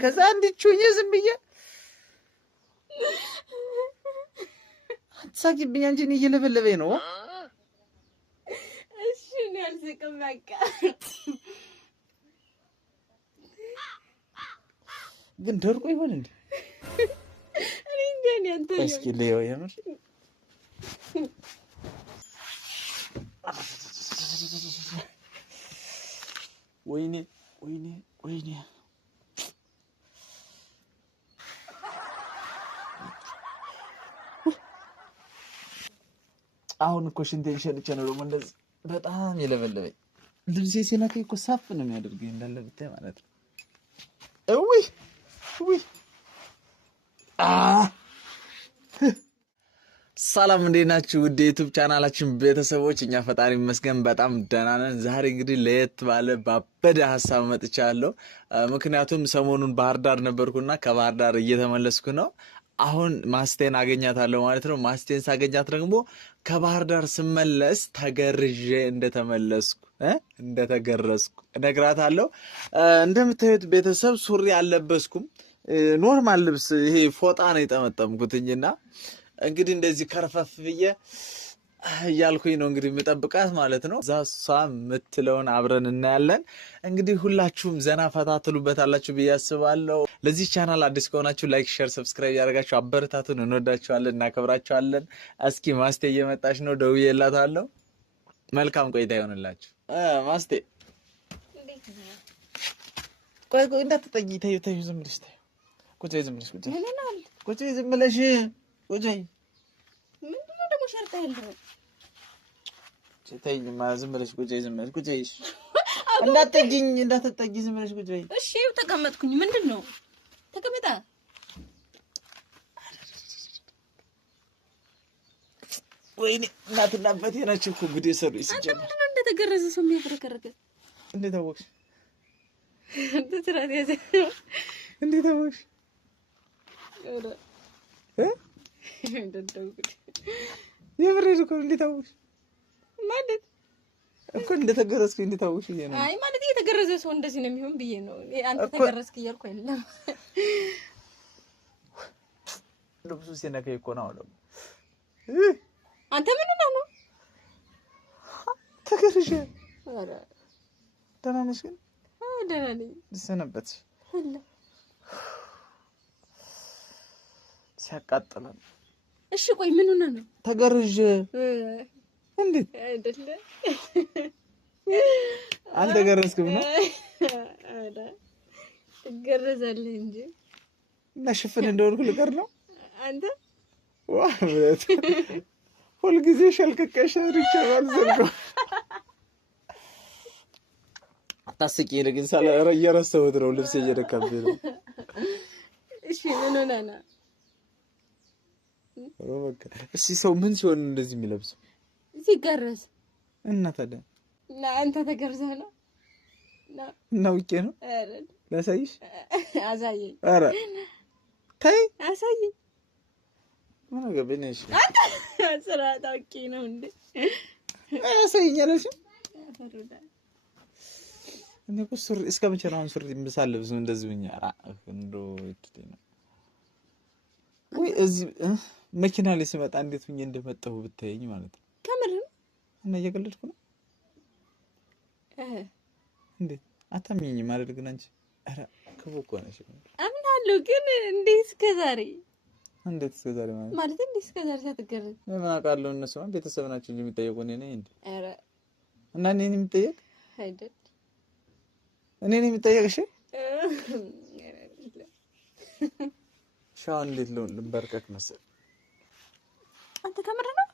ከዛ እንድቹኝ ዝም ብዬ አትሳቂብኝ አንቺ እኔ እየለበለበኝ ነው። እሺ ነው ያልስቅም በቃ ግን ደርቆ ይሆን እንዴ? እኔ እንደኔ አንተ እስኪ ለየው የምር ወይኔ ወይኔ ወይኔ አሁን እኮ ሽንቴን ሸልቼ ነው ደግሞ እንደዚህ በጣም የለበለበኝ። ልብሴ ሲነካኝ እኮ ሳፍ ነው የሚያደርገኝ እንዳለ ብታይ ማለት ነው። እውይ እውይ ሰላም እንዴት ናችሁ? ውድ ዩቲዩብ ቻናላችን ቤተሰቦች፣ እኛ ፈጣሪ ይመስገን በጣም ደህና ነን። ዛሬ እንግዲህ ለየት ባለ ባበደ ሀሳብ መጥቻለሁ። ምክንያቱም ሰሞኑን ባህር ዳር ነበርኩና ከባህር ዳር እየተመለስኩ ነው። አሁን ማስቴን አገኛታለሁ ማለት ነው። ማስቴን ሳገኛት ደግሞ ከባህር ዳር ስመለስ ተገርዤ እንደተመለስኩ እንደተገረዝኩ እነግራታለሁ። እንደምታዩት ቤተሰብ ሱሪ አልለበስኩም። ኖርማል ልብስ ይሄ ፎጣ ነው የጠመጠምኩትኝና እንግዲህ እንደዚህ ከርፈፍ ብዬ እያልኩኝ ነው እንግዲህ የምጠብቃት ማለት ነው። እዛ እሷ የምትለውን አብረን እናያለን። እንግዲህ ሁላችሁም ዘና ፈታ ትሉበታላችሁ ብዬ አስባለሁ። ለዚህ ቻናል አዲስ ከሆናችሁ ላይክ፣ ሼር፣ ሰብስክራይብ ያደርጋችሁ አበረታቱን። እንወዳችኋለን፣ እናከብራችኋለን። እስኪ ማስቴ እየመጣች ነው፣ ደውዬላታለሁ። መልካም ቆይታ ይሆንላችሁ። ማስቴ ቆይ ቆይ እንዳትጠጊ፣ ተይው ተይው፣ ዝም ብለሽ ተይው። ቁጭ በይ፣ ዝም ብለሽ ቁጭ በይ፣ ቁጭ በይ፣ ዝም ብለሽ ቁጭ በይ። ምንድነው ደግሞ ሸርጣ ያለው? ተይኝማ፣ ዝም ብለሽ ቁጭ በይ፣ ዝም ብለሽ ቁጭ በይ። እንዳትጠጊኝ፣ እንዳትጠጊ፣ ዝም ብለሽ ቁጭ በይ። እሺ ተቀመጥኩኝ። ምንድነው? ተቀመጣ። ወይኔ እናትና አባቴ ናቸው እኮ ጉዴ ሰሩኝ። ሲጀምር ምንድነው እንደተገረዘ ሰው የሚያፈረከረከ? እንዴት አወቅሽ? በትራት ያዘ። እንዴት አወቅሽ? የምሬን እኮ እንዴት አወቅሽ? ማለት እኮ እንደተገረዝኩ እንዴት አወቅሽ? አይ ማለት የተገረዘ ሰው እንደዚህ ነው የሚሆን ብዬ ነው። አንተ ተገረዝክ እያልኩ አይደለም። ልብሱ ሲነካኝ እኮ ነው አለው። አንተ ምን ሆነህ ነው? ተገርዤ። ኧረ ደህና ነሽ ግን? አዎ ደህና ነኝ። ልሰነበትሽ? አለ ሲያቃጥላል። እሺ ቆይ ምን ሆነህ ነው? ተገርዤ። እንዴት አይደለ? አልተገረዝክም ነው? አረ ትገረዛለህ እንጂ እና ሽፍን እንደሆንኩ ልቀር ነው አንተ? ዋት ሁልጊዜ ሸልከከሽ ሪቻል ዘልቆ አታስቂ። ለግን ሳለ እየረሳሁት ነው። ልብስ እየደካብኝ ነው። እሺ ምን ሆነህ ነው? እሺ ሰው ምን ሲሆን እንደዚህ የሚለብሰው? ሲገረዝ። እና ታዲያ አንተ ተገርዘህ ነው? እና ውቄ ነው? አረ ላሳይሽ? አሳየኝ። አረ ተይ አሳየኝ። ምን አገበነሽ? አንተ ስራ ታውቂ ነው እንዴ? አሳይኛለሽ? ፈሩዳ እኔ እኮ ሱሪ እስከ መቼ ነው ሱሪ የምሳልብስ እንደዚህ ሆኛ? እንዶ ነው ወይ እዚህ መኪና ላይ ስመጣ እንዴት ሆኜ እንደመጣሁ ብታየኝ ማለት ነው። ከምር እና እየቀለድኩ ነው እንዴ? አታምኚኝ ማለት ግን አንቺ አረ ክፉ እኮ ነሽ። አምናለሁ ግን እንዴት እስከዛሬ ማለት እንዴት እስከዛሬ ሳትገረዝ? ምን አውቃለሁ። እነሱ ቤተሰብ ናቸው እንጂ የሚጠየቁ እኔ ነኝ እንዴ? አረ እና እኔ ነኝ የሚጠየቅ አይደል? እኔ ነኝ የሚጠየቅ? እሺ ሻው እንዴት ነው ልንበርከክ መሰል? አንተ ከምር ነው?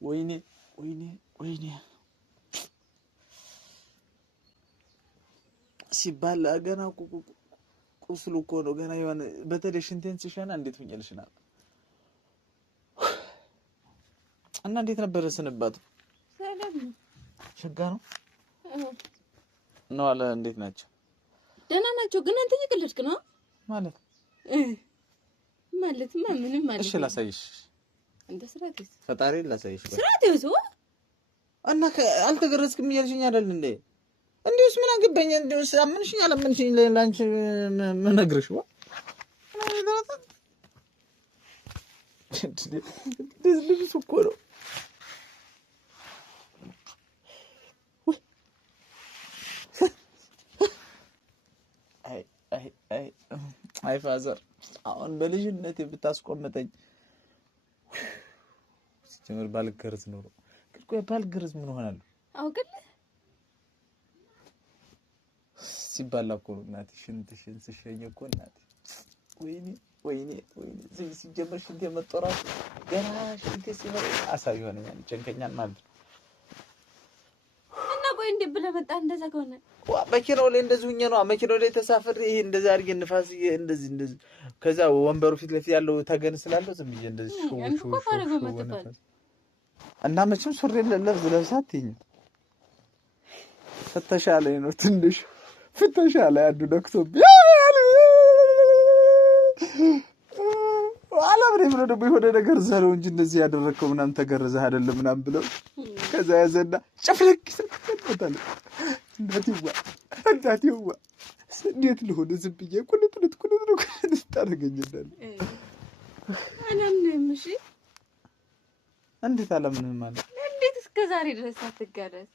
ወይኔ ወይኔ ወይኔ ሲባል ገና ቁስሉ እኮ ነው ገና የሆነ በተለይ ሽንቴን ስሸና እንዴት ሆኛልሽና እና እንዴት ነበር ስንባት? ሰላም ነው። ሸጋ ነው ነው አለ። እንዴት ናቸው? ደህና ናቸው። ግን አንተ እየቀለድክ ነው ማለት ምንም ማለት። እሺ ላሳይሽ። እንደ ስራት ይስ ፈጣሪ ላሳይሽ። ስራት ይስ እና አልተገረዝክም እያልሽኝ አይደል እንዴ? እንዴውስ ምን አገባኝ? እንዴውስ አመንሽኝ አላመንሽኝ ለላንቺ ምን ነግርሽ ወ ልብስ እኮ ነው። አይ ፋዘር አሁን በልጅነት ብታስቆመጠኝ ሲጀምር ባልገርዝ ኖሮ ግን ባልገርዝ ምን ሆናለሁ? አውቅልህ ሲባላ እኮ ነው እናቴ ሽንትሽን ስሸኝ እኮ እናቴ ወይኔ ሲጀመር ሽንት የመጦራት ገና ሽንት ሲመጣ አሳብ ይሆነኛል ጨንቀኛል ማለት ነው። እና ቆይ እንዴ ብለህ መጣ እንደዛ ከሆነ መኪናው ላይ እንደዚህ ሁኜ ነው መኪናው ላይ ተሳፍሬ ይሄ እንደዛ አድርጌ ንፋስ እንደዚህ ከዛ ወንበሩ ፊት ለፊት ያለው ተገን ስላለው ዝም ብዬ እንደዚህ እና መቼም ሱሪ ለብሳት ይኝ ፍተሻ ላይ ነው ትንሽ ፍተሻ ላይ አንዱ ነክቶብኝ አላምሬ ብሎ ደግሞ የሆነ ነገር ዘለው እንጂ እንደዚህ ያደረከው ምናምን ተገረዘህ አይደለም ምናምን ብለው ከዛ ያዘና ጨፍለክ ይሰጣል። እንዳትይዋ እንዴት ልሆን ዝም ብዬ ኩልት ታደርገኛለህ። አላምንም። እሺ እንዴት አላምንም ማለት እንዴት እስከ ዛሬ ድረስ አትገረዝ?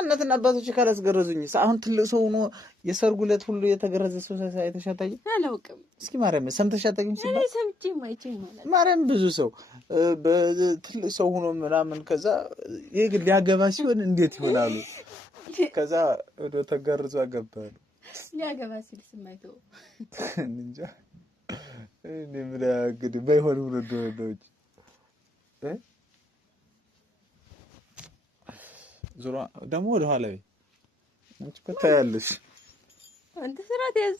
እናትና አባቶች ካላስገረዙኝ አሁን ትልቅ ሰው ሆኖ የሰርጉ ዕለት ሁሉ የተገረዘ ሰው አይተሻታኝ? አላውቅም። እስኪ ማርያም ሰምተሻታኝ? እኔ ሰምቼ ማይቼ ማለት ማርያም ብዙ ሰው በትልቅ ሰው ሆኖ ምናምን ከዛ ይሄ ሊያገባ ሲሆን እንዴት ይሆናሉ? ከዛ ወደ ተገርዞ አገባሉ። ሊያገባ ሲል ስማይተው እንጃ እኔ ምን እንግዲህ ባይሆን ብሎ እንደወደች ዙራ ደግሞ ወደ ኋላ አንቺ ታያለሽ። አንተ ስራት ያዝ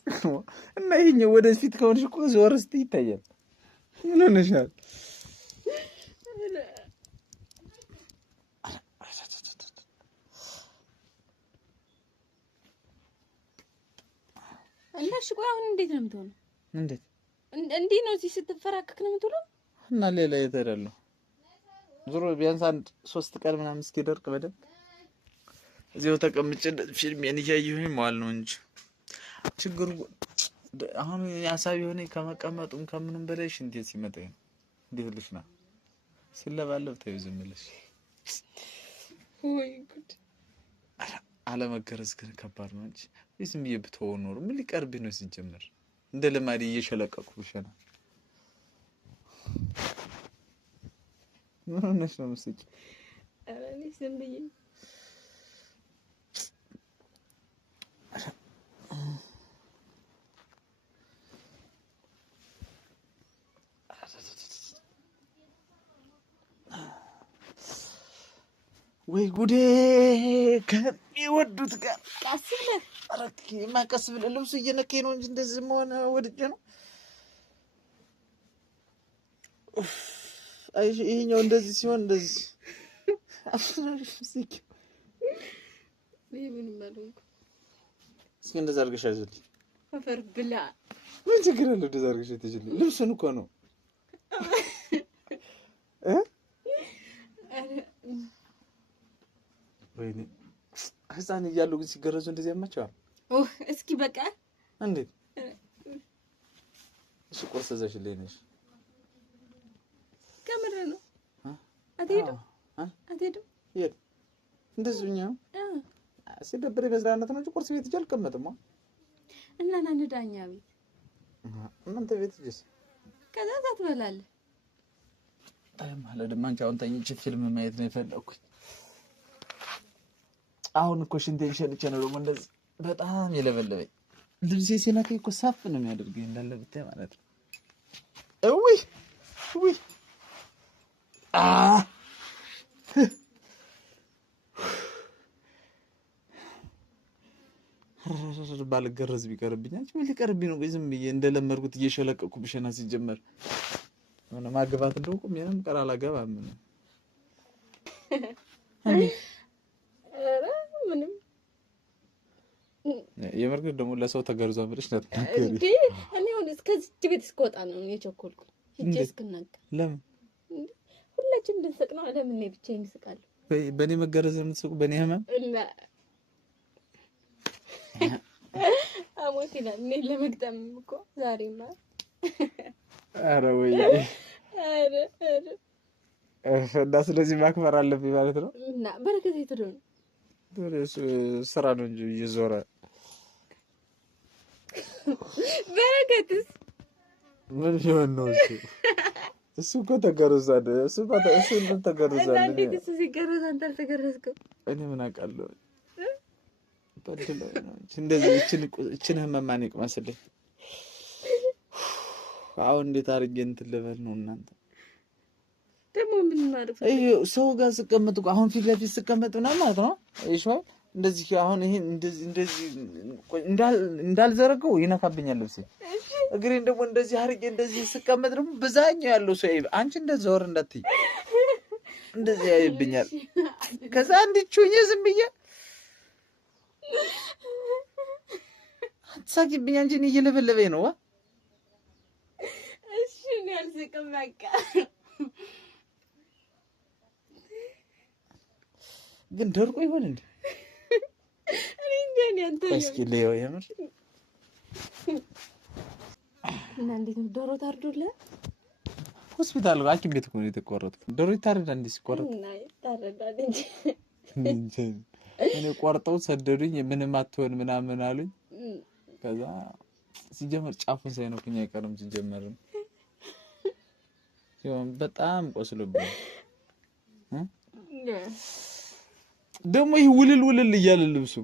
እና ይሄኛው ወደ ፊት ከሆነሽ እኮ ዞር እስቲ ይታያል። ምን ሆነሻል? እንዳሽ ቆይ አሁን እንዴት ነው የምትሆነው? እንዴት እንዴ ነው እዚህ ስትፈራከክ ነው የምትውለው? እና ሌላ የተደረለው ዙሮ ቢያንስ 3 ቀን ምናምን እስኪደርቅ በደንብ እዚያው ተቀምጬ ፊልሜን እያየሁኝ መዋል ነው እንጂ ችግሩ አሁን ያሳብ የሆነ ከመቀመጡም ከምንም በላይ ሽንት ሲመጣ ነው። እንዴት ልሽና ሲለባለብ ተይው ዝም ብለሽ ወይ ጉድ! አለመገረዝ ግን ከባድ ነው እንጂ ዝም ብዬ ብተወው ኖሮ ምን ሊቀርብ ነው ሲጀመር እንደ ለማዲ እየሸለቀኩ ብሸና ምን ሆነሽ ነው መስጭ? ኧረ እኔ ዝም ብዬ ወይ ጉዴ! ከሚወዱት ጋር ቀስ ብለህ አረክ ማቀስ ብለህ ልብሱ እየነከኝ ነው እንጂ እንደዚህ መሆን ወድጄ ነው። አይ ይሄኛው እንደዚህ ሲሆን እንደዚህ አፍሪክ ምን ማለት ነው? እስኪ እንደዛ አድርገሽ አይዘልኝ አፈር ብላ ምን ችግር አለው? እንደዛ አድርገሽ ትችልኝ። ልብሱን እኮ ነው ወይኔ ህፃን እያሉ ግን ሲገረዙ እንደዚህ ያማቸዋል። እስኪ በቃ እንዴት እሺ ቁርስ ዘሽልኝ ነሽ ከምር ነው አትሄድም? ይሄድ እንደዚህ ነው ሲደብር በዝራነት ነው እንጂ ቁርስ ቤት ሄጄ አልቀመጥም። እና ናንዳኛ ቤት እናንተ ቤት ሂጂስ ከዛ ትበላለህ። አይ ማለት ማንቺ አሁን ተኝቼ ፊልም ማየት ነው የፈለኩት። አሁን እኮ ሽንቴን ሸልቼ ነው ደግሞ እንደዚህ በጣም የለበለበኝ። ልብሴ ሲነካኝ እኮ ሳፍ ነው የሚያደርገኝ እንዳለ ብታይ ማለት ነው። እውይ ባልገረዝ ቢቀርብኝ አንቺ ምን ሊቀርብኝ ነው? ዝም ብዬ እንደለመድኩት እየሸለቀኩ ብሸና ሲጀመር ምን ማግባት እንደውቁ ምንም ቀር አላገባም። ኧረ ምንም የመርገድ ደግሞ ለሰው ተገርዟ ብለሽ ነጥተከሪ እንዴ እኔ አሁን እስከዚህ ቤት እስከወጣ ነው የቸኮልኩ ሂጅ እስክናገር። ለምን ሁላችን እንድንስቅ ነው? ለምን እኔ ብቻዬን እስቃለሁ? በእኔ መገረዝ የምትስቁ በእኔ ህመም አሞት ይላል። እኔ ለመግጠም እኮ ዛሬማ ኧረ ወይ ኧረ እና ስለዚህ ማክበር አለብኝ ማለት ነው። እና በረከት የት ሄዶ ነው? ስራ ነው እንጂ እየዞረ በረከትስ ምን ይሆን ነው እሱ እኮ ተገረዛል። እሱ ተገረዛል። እንዴት እሱ ሲገረዝ አንተ አልተገረዝክም? እኔ ምን አውቃለሁ። በድለው ነው እንደዚህ እችን ህመማን ይቅመስልኝ። አሁን እንዴት አድርጌ እንትን ልበል ነው እናንተ ደግሞ ምን ማለት ነው? ሰው ጋር ስቀመጥ አሁን ፊት ለፊት ስቀመጥ ምናምን ማለት ነው እሺዋል እንደዚህ አሁን ይሄን እንደዚህ እንዳልዘረገው ይነካብኛል ልብሴ። እግሬን ደግሞ እንደዚህ አድርጌ እንደዚህ ስቀመጥ ደግሞ በዛኛው ያለው ሰው አንቺ እንደዚህ ወር እንዳትይ እንደዚህ ያይብኛል። ከዛ እንድቹኝ ዝም ብዬ አትሳቂብኝ አንቺ እኔ እየለበለበኝ ነው። እሺ ነው ያልስቅም በቃ ግን ደርቆ ይሆን እንዴ? እኔ እንደኔ አንተ እስኪ ለየው የምር እና እንዴት ነው ዶሮ ታርዶልህ? ሆስፒታል ሐኪም ቤት እኮ ነው የተቆረጥኩት። ዶሮ ይታረዳል እንዴ? ሲቆረጥ እና ይታረዳል እንጂ እኔ ቆርጠው ሰደዱኝ። ምንም አትሆን ምናምን አሉኝ። ከዛ ሲጀመር ጫፉን ሳይነኩኝ አይቀርም። ሲጀመርም ይሁን በጣም ቆስሎብኝ ደግሞ ይሄ ውልል እያለ ልብሱ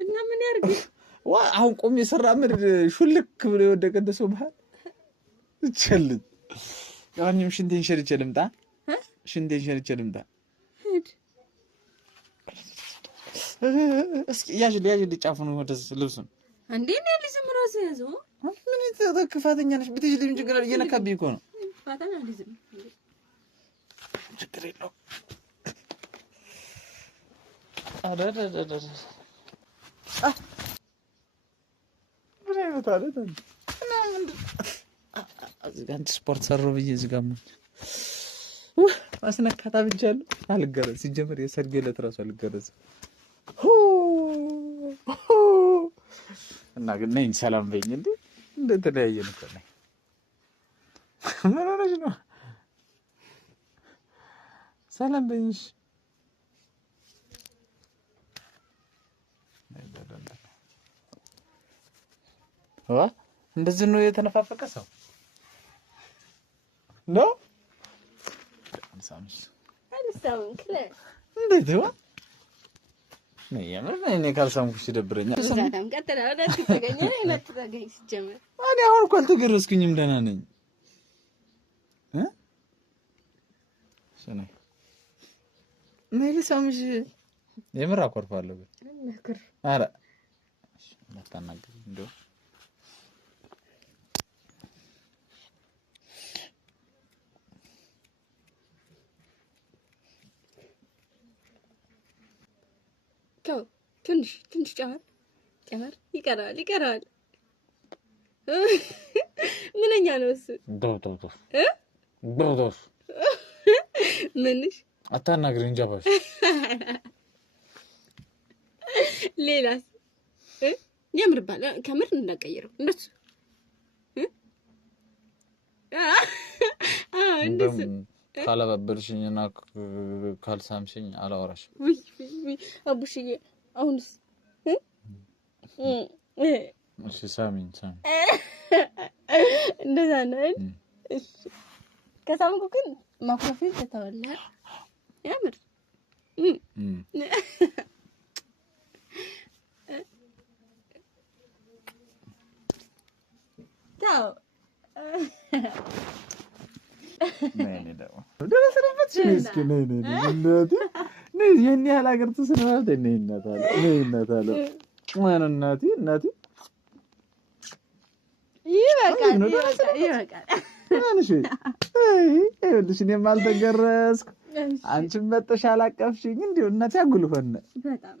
እና ምን ያርግ አሁን ቆሜ ስራመድ ሹልክ ብሎ የወደቀ እንደሰው ባህል እችልኝ። ያንንም ሽንቴን ሸርቼ ልምጣ እስኪ ያጅ ጫፉን ወደ ልብሱን አንዴ ነው ልዝም ራስ ያዘው። ምን ተከፋተኛ ነሽ? ብትጅልኝ ችግር እየነካብኝ እኮ ነው። ፋታና ልዝም ችግር የለውም። አረረረረ ምን አይነት አለት እና እዚህ ጋር ስፖርት ሰሩ ብዬ እዚህ ጋር ማስነካታ ብቻለሁ። አልገረዝ ሲጀምር የሰርጌ ዕለት እራሱ አልገረዝ እና ግን ነኝ ሰላም በይኝ እንዴ እንደተለያየን እኮ ነኝ። ምን ሆነሽ ነው? ሰላም በይኝ። እንደዚህ ነው የተነፋፈቀ ሰው ነው ሳምስ አልሳውን ክለ እንዴት ነው ነው የምር እኔ ካልሳምኩሽ ይደብረኛል። ዛታም ቀጥላ ወደ ተገኘ አይነት ተገኘ ሲጀመር እኔ አሁን እኮ አልተገረዝኩኝም ደህና ነኝ ሰናይ ምን ሳምሽ የምር አኮርፋለሁ ነክር አረ ማታናገር እንደው ትንሽ ጨመር ይቀራል። ምንኛ ነው እሱ? ዶፍ ምንሽ አታናግሪኝ እንጂ አባሽ። ሌላስ ያምርባል። ከምር እንዳቀየረው እንደሱ እንደሱ ካላባበልሽኝና ካልሳምሽኝ አላወራሽም። ውይ አቡሽዬ አሁንስ እሺ ሳሚኝ እንደዛ ነው። እሺ ከሳምኩ ግን ማኩረፊን ተተወለ ያምር ታው ነይ ደግሞ ደረሰበት እስኪ ነይ የኔ ያህል ሀገር ተሰናበት ነይ እናታለ ማን እናቴ ይበቃል። አንቺ ይኸውልሽ እኔም አልተገረዝኩ አንቺም መጥተሽ አላቀፍሽኝ እንዴ እናቴ አጉል ሆነ በጣም